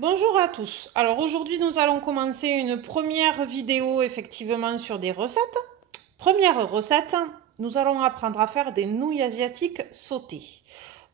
Bonjour à tous. Alors aujourd'hui nous allons commencer une première vidéo effectivement sur des recettes. Première recette, nous allons apprendre à faire des nouilles asiatiques sautées.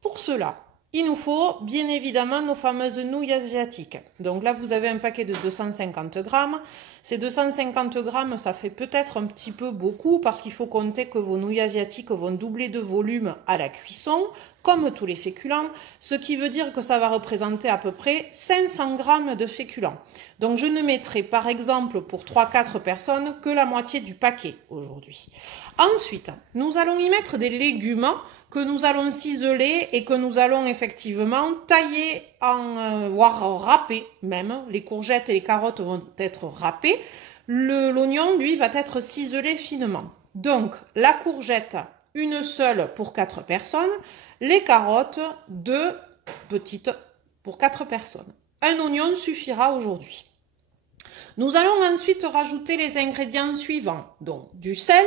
Pour cela, il nous faut bien évidemment nos fameuses nouilles asiatiques. Donc là vous avez un paquet de 250 grammes. Ces 250 grammes ça fait peut-être un petit peu beaucoup parce qu'il faut compter que vos nouilles asiatiques vont doubler de volume à la cuisson, comme tous les féculents, ce qui veut dire que ça va représenter à peu près 500 grammes de féculents. Donc je ne mettrai par exemple pour 3-4 personnes que la moitié du paquet aujourd'hui. Ensuite, nous allons y mettre des légumes que nous allons ciseler et que nous allons effectivement tailler voire râper même. Les courgettes et les carottes vont être râpées. L'oignon, lui, va être ciselé finement. Donc, la courgette, une seule pour 4 personnes. Les carottes, 2 petites pour 4 personnes. Un oignon suffira aujourd'hui. Nous allons ensuite rajouter les ingrédients suivants. Donc, du sel,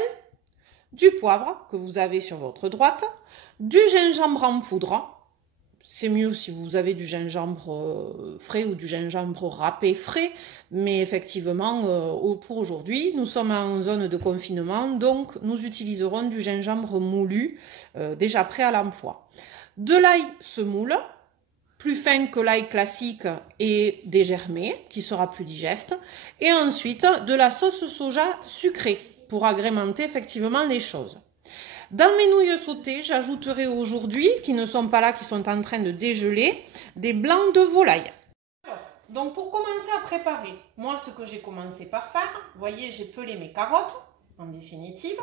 du poivre que vous avez sur votre droite, du gingembre en poudre. C'est mieux si vous avez du gingembre frais ou du gingembre râpé frais, mais effectivement, pour aujourd'hui, nous sommes en zone de confinement, donc nous utiliserons du gingembre moulu, déjà prêt à l'emploi. De l'ail semoule, plus fin que l'ail classique et dégermé, qui sera plus digeste, et ensuite de la sauce soja sucrée, pour agrémenter effectivement les choses. Dans mes nouilles sautées, j'ajouterai aujourd'hui, qui ne sont pas là, qui sont en train de dégeler, des blancs de volaille. Donc pour commencer à préparer, moi ce que j'ai commencé par faire, vous voyez j'ai pelé mes carottes, en définitive.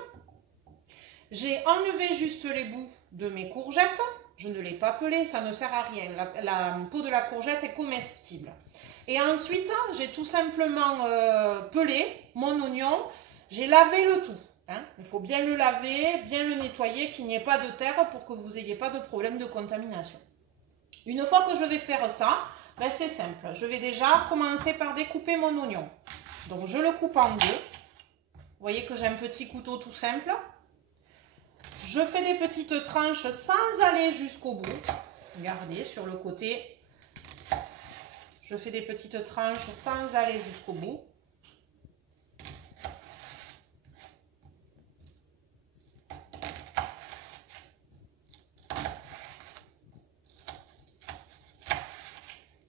J'ai enlevé juste les bouts de mes courgettes, je ne l'ai pas pelé, ça ne sert à rien, la peau de la courgette est comestible. Et ensuite, j'ai tout simplement pelé mon oignon, j'ai lavé le tout. Il faut bien le laver, bien le nettoyer, qu'il n'y ait pas de terre pour que vous n'ayez pas de problème de contamination. Une fois que je vais faire ça, ben c'est simple. Je vais déjà commencer par découper mon oignon. Donc je le coupe en deux. Vous voyez que j'ai un petit couteau tout simple. Je fais des petites tranches sans aller jusqu'au bout. Regardez sur le côté. Je fais des petites tranches sans aller jusqu'au bout.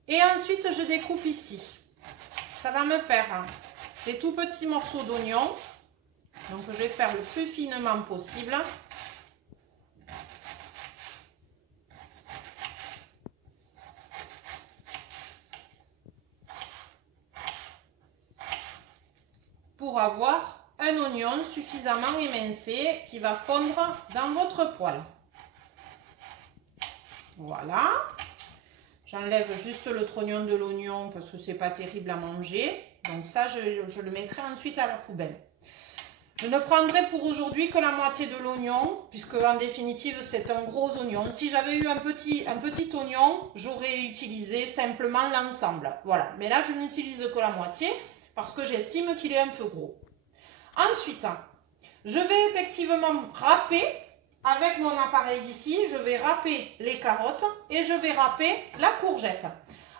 Et ensuite, je découpe ici. Ça va me faire des tout petits morceaux d'oignon. Donc, je vais faire le plus finement possible. Pour avoir un oignon suffisamment émincé qui va fondre dans votre poêle. Voilà. J'enlève juste le trognon de l'oignon parce que c'est pas terrible à manger. Donc ça, je le mettrai ensuite à la poubelle. Je ne prendrai pour aujourd'hui que la moitié de l'oignon, puisque en définitive, c'est un gros oignon. Si j'avais eu un petit oignon, j'aurais utilisé simplement l'ensemble. Voilà. Mais là, je n'utilise que la moitié parce que j'estime qu'il est un peu gros. Ensuite, je vais effectivement râper. Avec mon appareil ici, je vais râper les carottes et je vais râper la courgette.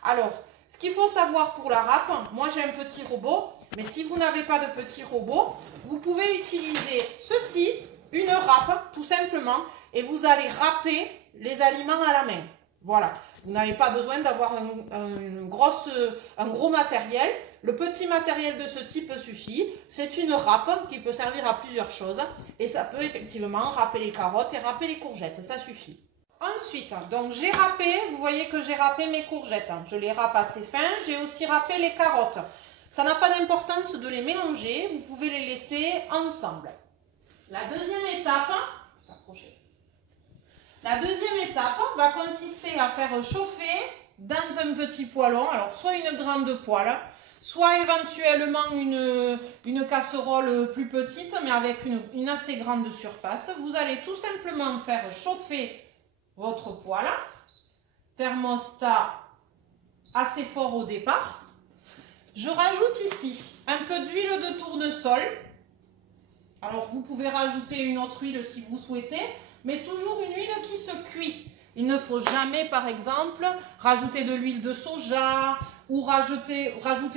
Alors, ce qu'il faut savoir pour la râpe, moi j'ai un petit robot, mais si vous n'avez pas de petit robot, vous pouvez utiliser ceci, une râpe tout simplement, et vous allez râper les aliments à la main. Voilà, vous n'avez pas besoin d'avoir un gros matériel. Le petit matériel de ce type suffit. C'est une râpe qui peut servir à plusieurs choses. Et ça peut effectivement râper les carottes et râper les courgettes. Ça suffit. Ensuite, donc j'ai râpé, vous voyez que j'ai râpé mes courgettes. Je les râpe assez fin. J'ai aussi râpé les carottes. Ça n'a pas d'importance de les mélanger. Vous pouvez les laisser ensemble. La deuxième étape, va consister à faire chauffer dans un petit poêlon, alors soit une grande poêle, soit éventuellement une casserole plus petite, mais avec une assez grande surface. Vous allez tout simplement faire chauffer votre poêle, thermostat assez fort au départ. Je rajoute ici un peu d'huile de tournesol. Alors vous pouvez rajouter une autre huile si vous souhaitez, mais toujours une huile qui se cuit. Il ne faut jamais, par exemple, rajouter de l'huile de soja ou rajouter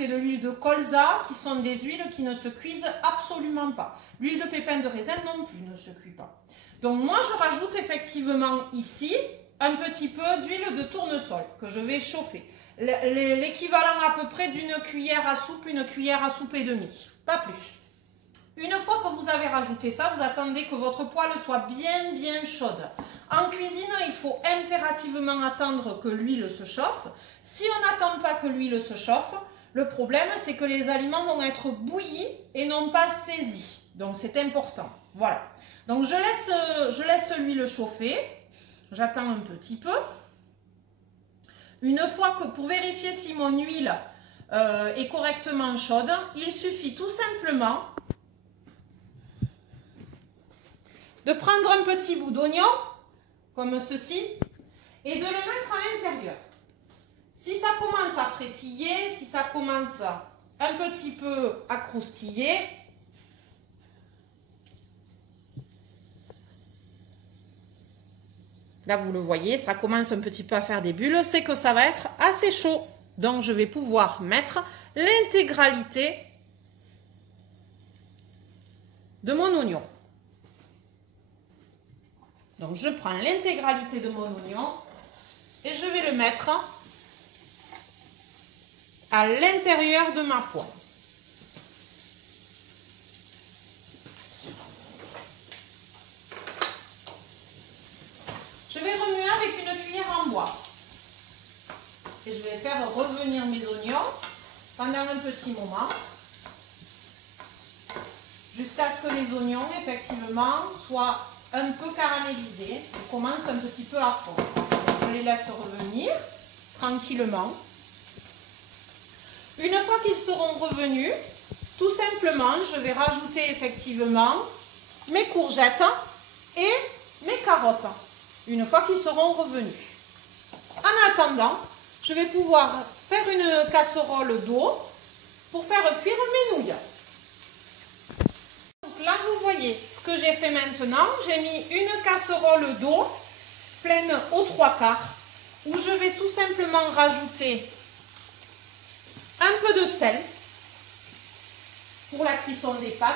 de l'huile de colza, qui sont des huiles qui ne se cuisent absolument pas. L'huile de pépins de raisin non plus ne se cuit pas. Donc moi, je rajoute effectivement ici un petit peu d'huile de tournesol que je vais chauffer. L'équivalent à peu près d'une cuillère à soupe, une cuillère à soupe et demie, pas plus. Une fois que vous avez rajouté ça, vous attendez que votre poêle soit bien chaude. En cuisine, il faut impérativement attendre que l'huile se chauffe. Si on n'attend pas que l'huile se chauffe, le problème c'est que les aliments vont être bouillis et non pas saisis. Donc c'est important. Voilà. Donc je laisse l'huile chauffer. J'attends un petit peu. Une fois que, pour vérifier si mon huile est correctement chaude, il suffit tout simplement de prendre un petit bout d'oignon, comme ceci, et de le mettre à l'intérieur. Si ça commence à frétiller, si ça commence un petit peu à croustiller, là vous le voyez, ça commence un petit peu à faire des bulles, c'est que ça va être assez chaud. Donc je vais pouvoir mettre l'intégralité de mon oignon. Donc je prends l'intégralité de mon oignon et je vais le mettre à l'intérieur de ma poêle. Je vais remuer avec une cuillère en bois. Et je vais faire revenir mes oignons pendant un petit moment, jusqu'à ce que les oignons, effectivement, soient un peu caramélisés et commencent un petit peu à fondre. Je les laisse revenir tranquillement. Une fois qu'ils seront revenus, tout simplement, je vais rajouter effectivement mes courgettes et mes carottes, une fois qu'ils seront revenus. En attendant, je vais pouvoir faire une casserole d'eau pour faire cuire mes nouilles. Donc là, vous voyez ce que j'ai fait maintenant. J'ai mis une casserole d'eau pleine aux 3/4 où je vais tout simplement rajouter un peu de sel pour la cuisson des pâtes.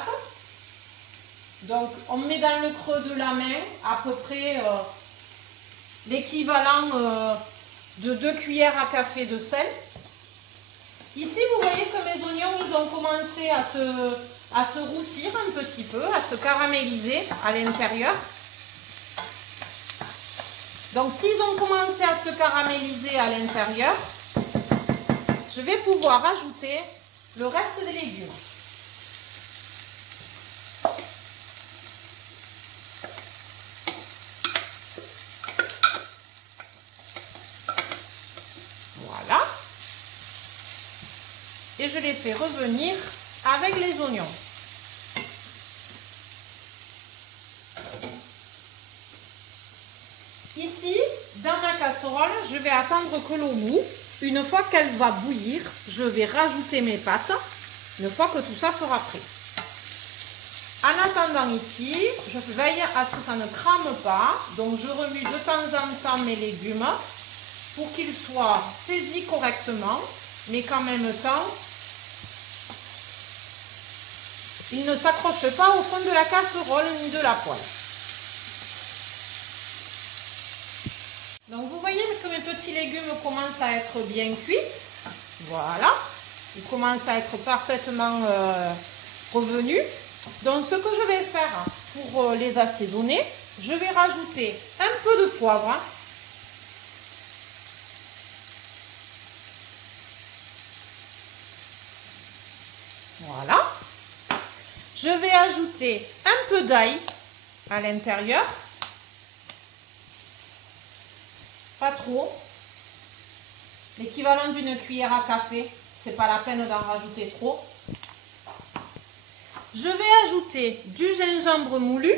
Donc, on met dans le creux de la main à peu près l'équivalent de 2 cuillères à café de sel. Ici, vous voyez que mes oignons, ils ont commencé à se roussir un petit peu, à se caraméliser à l'intérieur. Donc, s'ils ont commencé à se caraméliser à l'intérieur, je vais pouvoir ajouter le reste des légumes. Voilà. Et je les fais revenir avec les oignons. Ici, dans ma casserole, je vais attendre que l'eau bout. Une fois qu'elle va bouillir, je vais rajouter mes pâtes, une fois que tout ça sera prêt. En attendant ici, je veille à ce que ça ne crame pas, donc je remue de temps en temps mes légumes pour qu'ils soient saisis correctement, mais qu'en même temps, ils ne s'accrochent pas au fond de la casserole ni de la poêle. Donc vous voyez que mes petits légumes commencent à être bien cuits. Voilà, ils commencent à être parfaitement revenus. Donc ce que je vais faire pour les assaisonner, je vais rajouter un peu de poivre. Voilà. Je vais ajouter un peu d'ail à l'intérieur. Pas trop. L'équivalent d'une cuillère à café. C'est pas la peine d'en rajouter trop. Je vais ajouter du gingembre moulu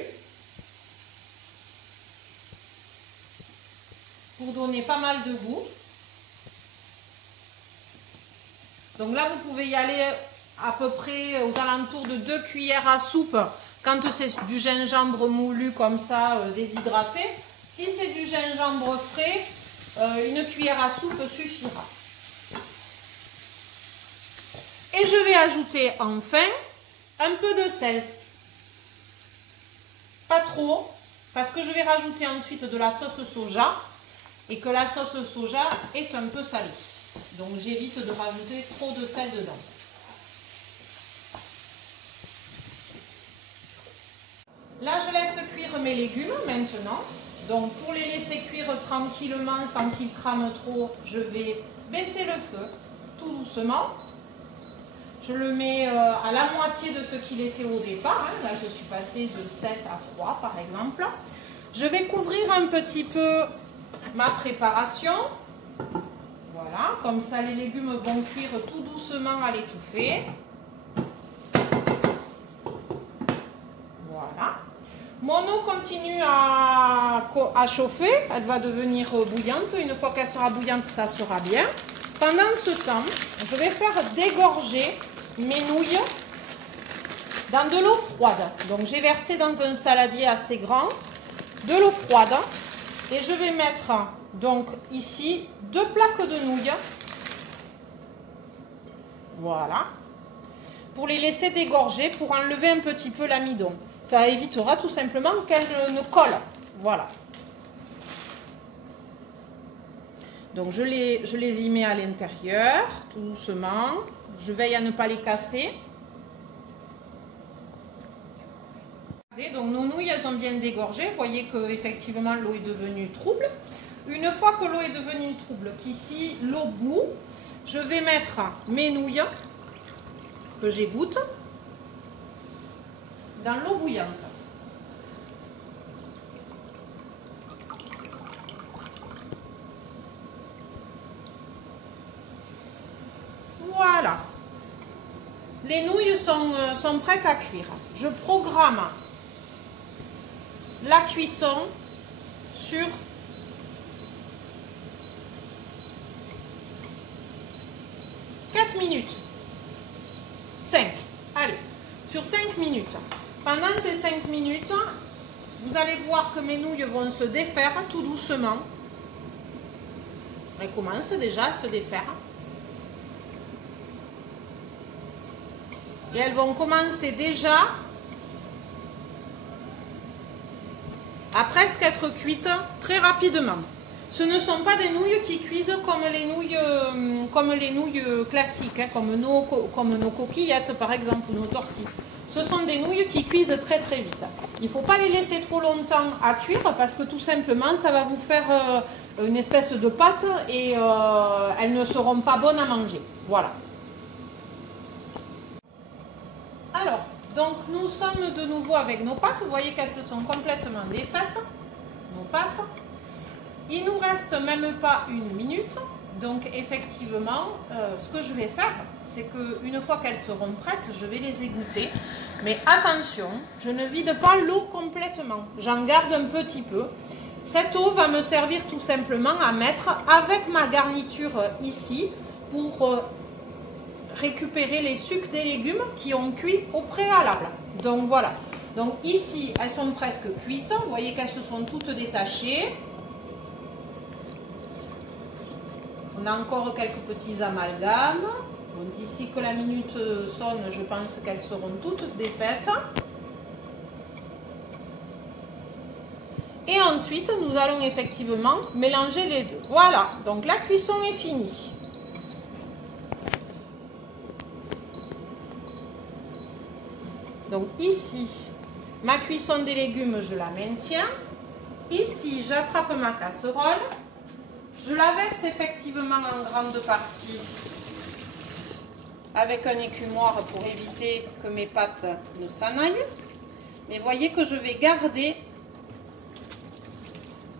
pour donner pas mal de goût. Donc là, vous pouvez y aller à peu près aux alentours de 2 cuillères à soupe quand c'est du gingembre moulu comme ça, déshydraté. Si c'est du gingembre frais, une cuillère à soupe suffira. Et je vais ajouter enfin un peu de sel. Pas trop, parce que je vais rajouter ensuite de la sauce soja et que la sauce soja est un peu salée. Donc j'évite de rajouter trop de sel dedans. Là, je laisse cuire mes légumes maintenant. Donc pour les laisser cuire tranquillement sans qu'ils crament trop, je vais baisser le feu tout doucement. Je le mets à la moitié de ce qu'il était au départ. Là, je suis passée de 7 à 3 par exemple. Je vais couvrir un petit peu ma préparation. Voilà, comme ça les légumes vont cuire tout doucement à l'étouffer. Voilà. Mon eau continue à chauffer. Elle va devenir bouillante. Une fois qu'elle sera bouillante, ça sera bien. Pendant ce temps, je vais faire dégorger mes nouilles dans de l'eau froide. Donc j'ai versé dans un saladier assez grand de l'eau froide et je vais mettre donc ici 2 plaques de nouilles. Voilà. Pour les laisser dégorger, pour enlever un petit peu l'amidon. Ça évitera tout simplement qu'elles ne collent. Voilà. Donc je les y mets à l'intérieur, tout doucement. Je veille à ne pas les casser. Donc nos nouilles, elles ont bien dégorgé. Vous voyez qu'effectivement l'eau est devenue trouble. Une fois que l'eau est devenue trouble, qu'ici l'eau bout, je vais mettre mes nouilles que j'égoutte dans l'eau bouillante. Voilà. Les nouilles sont prêtes à cuire. Je programme la cuisson sur 4 minutes. 5. Allez, sur 5 minutes. Pendant ces 5 minutes, vous allez voir que mes nouilles vont se défaire tout doucement. Elles commencent déjà à se défaire. Et elles vont commencer déjà à presque être cuites très rapidement. Ce ne sont pas des nouilles qui cuisent comme les nouilles classiques, hein, comme nos coquillettes par exemple ou nos tortilles. Ce sont des nouilles qui cuisent très très vite. Il ne faut pas les laisser trop longtemps à cuire parce que tout simplement ça va vous faire une espèce de pâte et elles ne seront pas bonnes à manger. Voilà. Alors, donc nous sommes de nouveau avec nos pâtes. Vous voyez qu'elles se sont complètement défaites, nos pâtes. Il nous reste même pas 1 minute. Donc effectivement, ce que je vais faire, c'est qu'une fois qu'elles seront prêtes, je vais les égoutter. Mais attention, je ne vide pas l'eau complètement. J'en garde un petit peu. Cette eau va me servir tout simplement à mettre avec ma garniture ici pour récupérer les sucs des légumes qui ont cuit au préalable. Donc voilà. Donc ici, elles sont presque cuites. Vous voyez qu'elles se sont toutes détachées. On a encore quelques petits amalgames. Donc d'ici que la minute sonne, je pense qu'elles seront toutes défaites. Et ensuite, nous allons effectivement mélanger les deux. Voilà, donc la cuisson est finie. Donc ici, ma cuisson des légumes, je la maintiens. Ici, j'attrape ma casserole. Je la verse effectivement en grande partie avec un écumoire pour éviter que mes pâtes ne s'en aillent. Mais voyez que je vais garder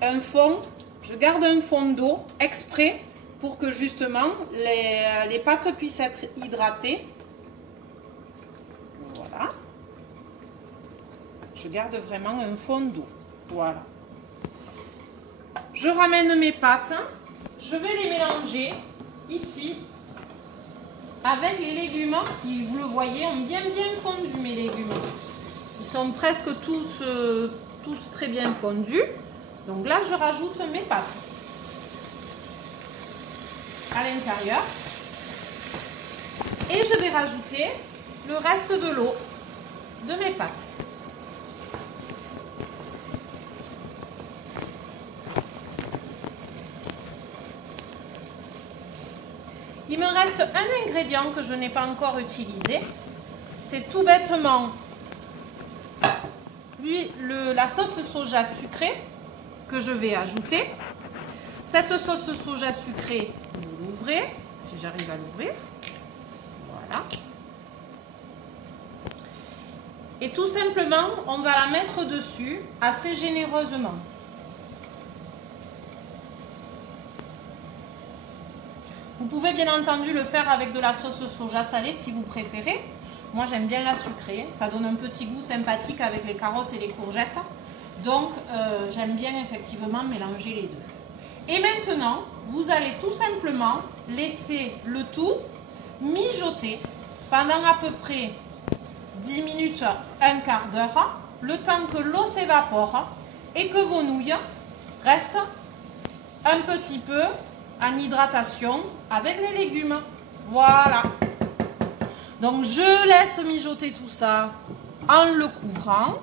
un fond, je garde un fond d'eau exprès pour que justement les pâtes puissent être hydratées. Voilà. Je garde vraiment un fond d'eau. Voilà. Je ramène mes pâtes, je vais les mélanger ici avec les légumes qui, vous le voyez, ont bien fondu mes légumes. Ils sont presque tous très bien fondus. Donc là, je rajoute mes pâtes à l'intérieur. Et je vais rajouter le reste de l'eau de mes pâtes. Il me reste un ingrédient que je n'ai pas encore utilisé. C'est tout bêtement la sauce soja sucrée que je vais ajouter. Cette sauce soja sucrée, vous l'ouvrez, si j'arrive à l'ouvrir. Voilà. Et tout simplement, on va la mettre dessus assez généreusement. Vous pouvez bien entendu le faire avec de la sauce soja salée si vous préférez. Moi j'aime bien la sucrée, ça donne un petit goût sympathique avec les carottes et les courgettes. Donc j'aime bien effectivement mélanger les deux. Et maintenant, vous allez tout simplement laisser le tout mijoter pendant à peu près 10 minutes, un quart d'heure, le temps que l'eau s'évapore et que vos nouilles restent un petit peu en hydratation avec les légumes. Voilà. Donc je laisse mijoter tout ça en le couvrant.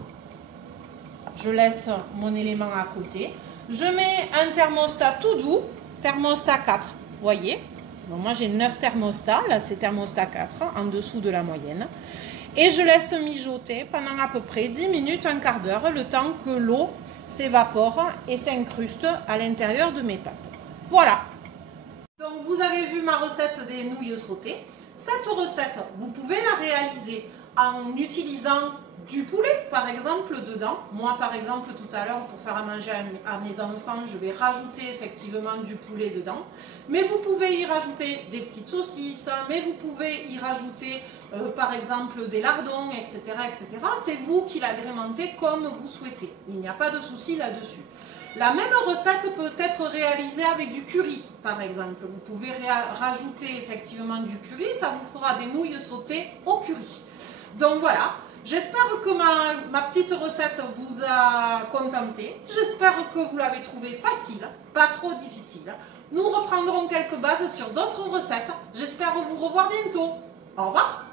Je laisse mon élément à côté. Je mets un thermostat tout doux, thermostat 4, vous voyez. Donc moi j'ai 9 thermostats, là c'est thermostat 4, en dessous de la moyenne. Et je laisse mijoter pendant à peu près 10 minutes, un quart d'heure, le temps que l'eau s'évapore et s'incruste à l'intérieur de mes pâtes. Voilà. Donc vous avez vu ma recette des nouilles sautées. Cette recette, vous pouvez la réaliser en utilisant du poulet par exemple dedans. Moi par exemple tout à l'heure pour faire à manger à mes enfants, je vais rajouter effectivement du poulet dedans. Mais vous pouvez y rajouter des petites saucisses, mais vous pouvez y rajouter par exemple des lardons, etc. etc. C'est vous qui l'agrémentez comme vous souhaitez. Il n'y a pas de souci là-dessus. La même recette peut être réalisée avec du curry, par exemple. Vous pouvez rajouter effectivement du curry, ça vous fera des nouilles sautées au curry. Donc voilà, j'espère que ma petite recette vous a contenté. J'espère que vous l'avez trouvée facile, pas trop difficile. Nous reprendrons quelques bases sur d'autres recettes. J'espère vous revoir bientôt. Au revoir!